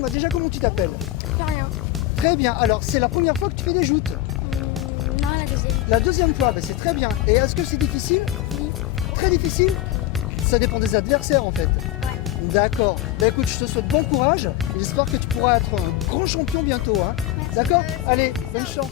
Dis-moi déjà comment tu t'appelles? Rien. Très bien. Alors, c'est la première fois que tu fais des joutes? Non, la deuxième. La deuxième fois, ben, c'est très bien. Et est-ce que c'est difficile? Oui. Très difficile? Ça dépend des adversaires en fait. Ouais. D'accord. Ben écoute, je te souhaite bon courage et j'espère que tu pourras être un grand champion bientôt. Hein. D'accord? Allez, bonne chance.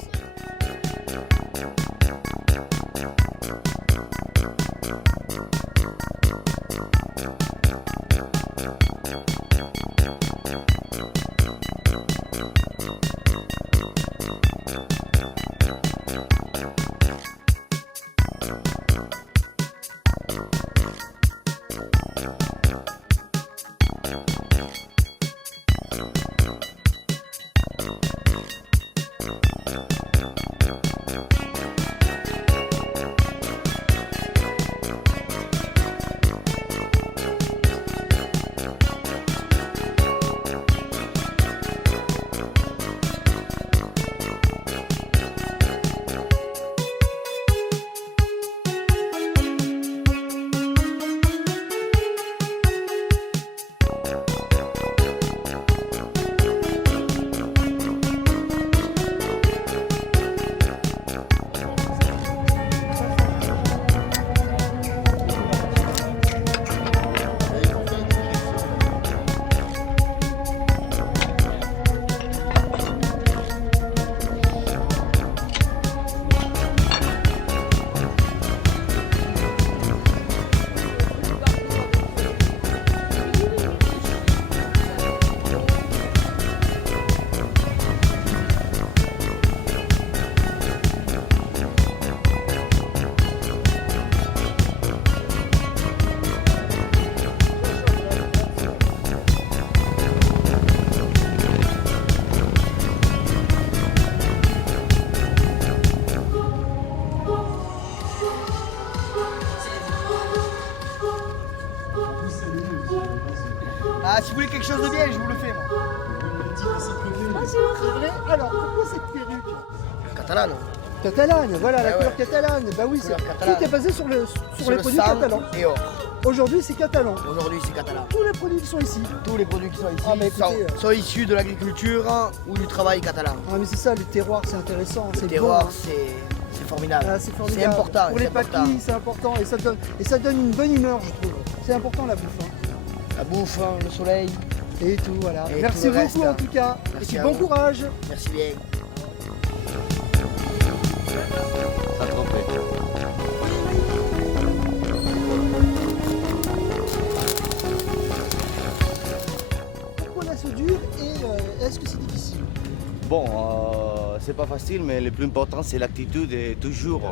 Ah, si vous voulez quelque chose de bien, je vous le fais moi. Bonjour. C'est vrai? Alors, pourquoi cette perruque? Catalane. Catalane, voilà, la Ah ouais. couleur catalane. Bah oui, Couleur catalane. tout est basé sur les Sur le produits sang catalans. et or. Aujourd'hui, c'est catalan. Aujourd'hui, c'est catalan. Tous les produits qui sont ici. Tous les produits qui sont ici Ah, mais écoutez, sont issus de l'agriculture ou du travail catalan. Ah, mais c'est ça, le terroir, c'est intéressant. Le C'est terroir, bon, hein. c'est formidable. Ah, c'est formidable. C'est important. Pour les c'est important. papilles, c'est important. Et ça donne une bonne humeur, je trouve. C'est important la bouffe. Hein. La bouffe, le soleil. Et tout, voilà. Et Merci tout le beaucoup reste, en hein. tout cas. Merci Et puis à bon vous. courage. Merci bien. Pourquoi la soudure et est-ce que c'est difficile? Bon, c'est pas facile, mais le plus important, c'est l'attitude et toujours.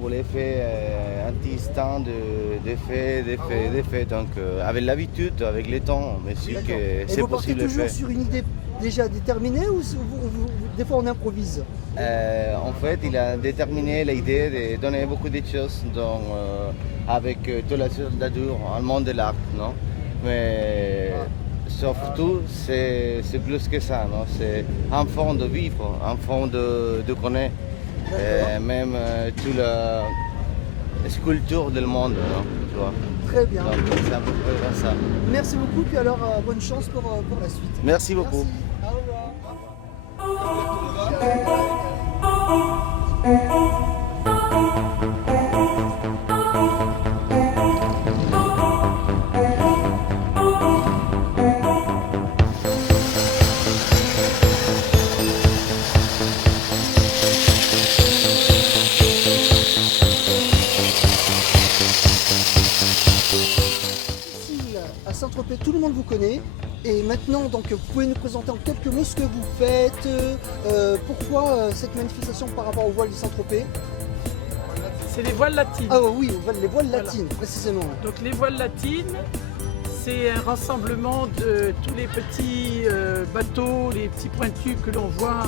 Vous les faites un instant de fait. Donc, avec l'habitude, avec le temps, mais sûr D'accord. que Et c'est vous partez possible de toujours faire. sur une idée déjà déterminée ou des fois on improvise? En fait, il a déterminé l'idée de donner beaucoup de choses avec toute la soldadure, un monde de l'art, non? Mais surtout, c'est plus que ça, non? C'est un fond de vivre, un fond de connaître, même toute la sculpture du monde, non? Tu vois? Très bien. Donc, c'est à peu près ça. Merci beaucoup, puis alors bonne chance pour la suite. Merci beaucoup. Merci. Au revoir. Ici, à Saint-Tropez, tout le monde vous connaît. Et maintenant, donc, vous pouvez nous présenter en quelques mots ce que vous faites, pourquoi cette manifestation par rapport aux voiles de Saint-Tropez? C'est les voiles latines. Ah oui, les voiles Voilà. latines, précisément. Donc les voiles latines, c'est un rassemblement de tous les petits bateaux, les petits pointus que l'on voit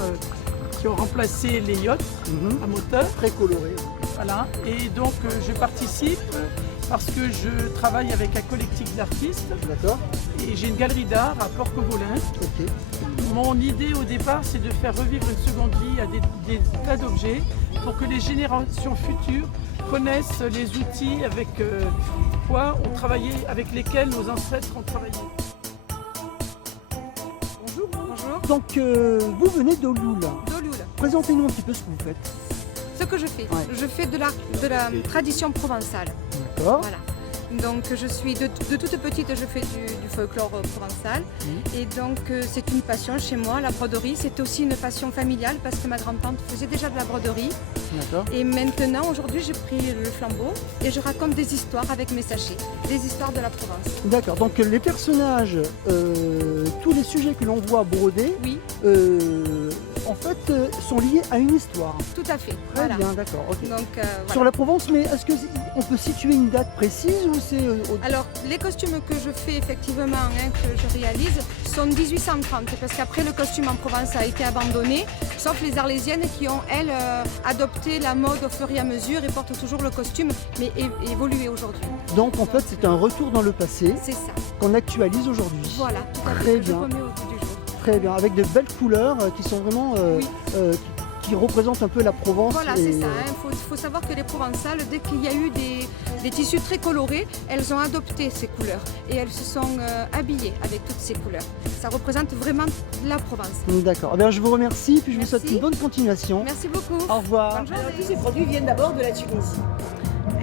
qui ont remplacé les yachts à moteur. Très coloré. Voilà. Et donc je participe parce que je travaille avec un collectif d'artistes D'accord. et j'ai une galerie d'art à Port-Cogolin. Ok. Mon idée au départ, c'est de faire revivre une seconde vie à des tas d'objets pour que les générations futures connaissent les outils avec quoi on travaillait, avec lesquels nos ancêtres ont travaillé. Donc vous venez d'Olioul. d'Olioul. Présentez-nous un petit peu ce que vous faites. Ce que je fais, Ouais. je fais de la tradition provençale. D'accord. Voilà. Donc je suis de toute petite, je fais du folklore provençal. Et donc c'est une passion chez moi, la broderie. C'est aussi une passion familiale parce que ma grand-tante faisait déjà de la broderie. D'accord. Et maintenant, aujourd'hui, j'ai pris le flambeau et je raconte des histoires avec mes sachets, des histoires de la Provence. D'accord. Donc les personnages, tous les sujets que l'on voit brodés, Oui, en fait, sont liés à une histoire. tout à fait. Très Voilà. bien, d'accord. ok. Donc Sur voilà. la Provence, mais est-ce qu'on peut situer une date précise ou c'est Alors, les costumes que je fais effectivement, que je réalise, sont 1830 parce qu'après le costume en Provence a été abandonné, sauf les Arlésiennes qui ont, elles, adopté la mode au fur et à mesure et portent toujours le costume, mais évolué aujourd'hui. Donc en fait, c'est un retour dans le passé C'est ça. qu'on actualise aujourd'hui. Voilà, tout à Très fait. bien. Je remets au goût du jour. Très bien, avec de belles couleurs qui sont vraiment Oui. qui représentent un peu la Provence. Voilà, et- c'est ça. Il faut savoir que les Provençales, dès qu'il y a eu des tissus très colorés, elles ont adopté ces couleurs et elles se sont habillées avec toutes ces couleurs. Ça représente vraiment la Provence. D'accord. Eh bien, je vous remercie, puis je vous souhaite Merci. une bonne continuation. Merci beaucoup. Au revoir. Bonne journée. Tous ces produits viennent d'abord de la Tunisie.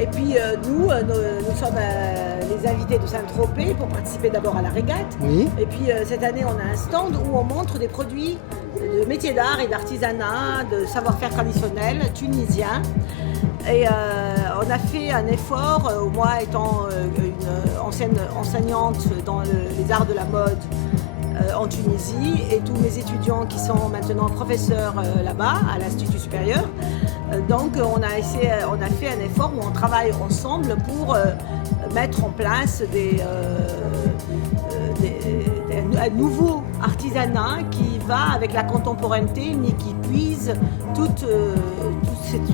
Et puis nous sommes les invités de Saint-Tropez pour participer d'abord à la régate. Oui. Et puis cette année, on a un stand où on montre des produits de métiers d'art et d'artisanat, de savoir-faire traditionnel tunisien. Et on a fait un effort, moi étant une ancienne enseignante dans les arts de la mode en Tunisie, et tous mes étudiants qui sont maintenant professeurs là-bas à l'Institut supérieur. Donc on a fait un effort où on travaille ensemble pour mettre en place un nouveau artisanat qui va avec la contemporaneité, mais qui puise toutes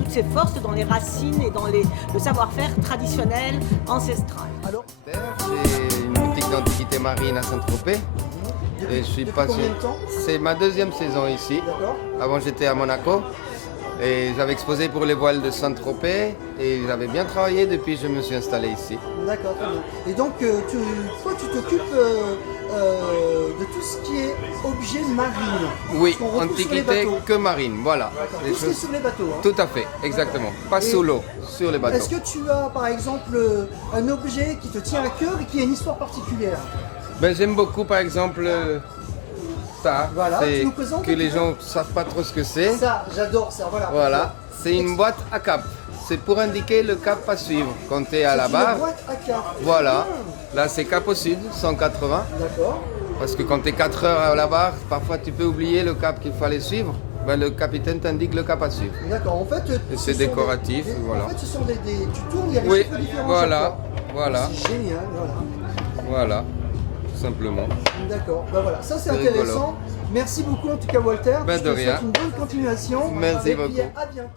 ces forces dans les racines et dans le savoir-faire traditionnel ancestral. Alors, C'est une boutique d'antiquité marine à Saint-Tropez. Et je suis depuis passionné. combien de temps? C'est ma deuxième saison ici. D'accord. Avant j'étais à Monaco et j'avais exposé pour les voiles de Saint-Tropez et j'avais bien travaillé depuis que je me suis installé ici. D'accord, très bien. Et donc, toi, tu t'occupes de tout ce qui est objet marine. Oui, Ce qu'on retrouve sur les antiquité bateaux. que marine, voilà. D'accord. Des Tout ce qui est choses- sur les bateaux. hein. Tout à fait, exactement. Pas Et- sous l'eau, sur les bateaux. Est-ce que tu as, par exemple, un objet qui te tient à cœur et qui a une histoire particulière? Ben, j'aime beaucoup par exemple ça, Voilà, c'est tu nous présentes que un les petit peu gens ne savent pas trop ce que c'est. Ça, j'adore ça, voilà. Voilà, c'est une boîte à cap. C'est pour indiquer le cap à suivre quand tu es à la C'est barre. une boîte à cap. Voilà, là c'est cap au sud, 180. D'accord. Parce que quand tu es 4 heures à la barre, parfois tu peux oublier le cap qu'il fallait suivre. Ben, le capitaine t'indique le cap à suivre. D'accord, en fait. Et ce c'est sont décoratif, voilà. En fait, ce sont tu tournes, il y a des Oui, chiffres différents. à voilà, chaque fois. voilà, C'est génial, voilà. voilà, tout simplement. D'accord, ben voilà, ça c'est C'est intéressant. rigolo. Merci beaucoup en tout cas, Walter. Ben, Je de te rien. souhaite une bonne continuation. Merci Et puis, beaucoup. à bientôt.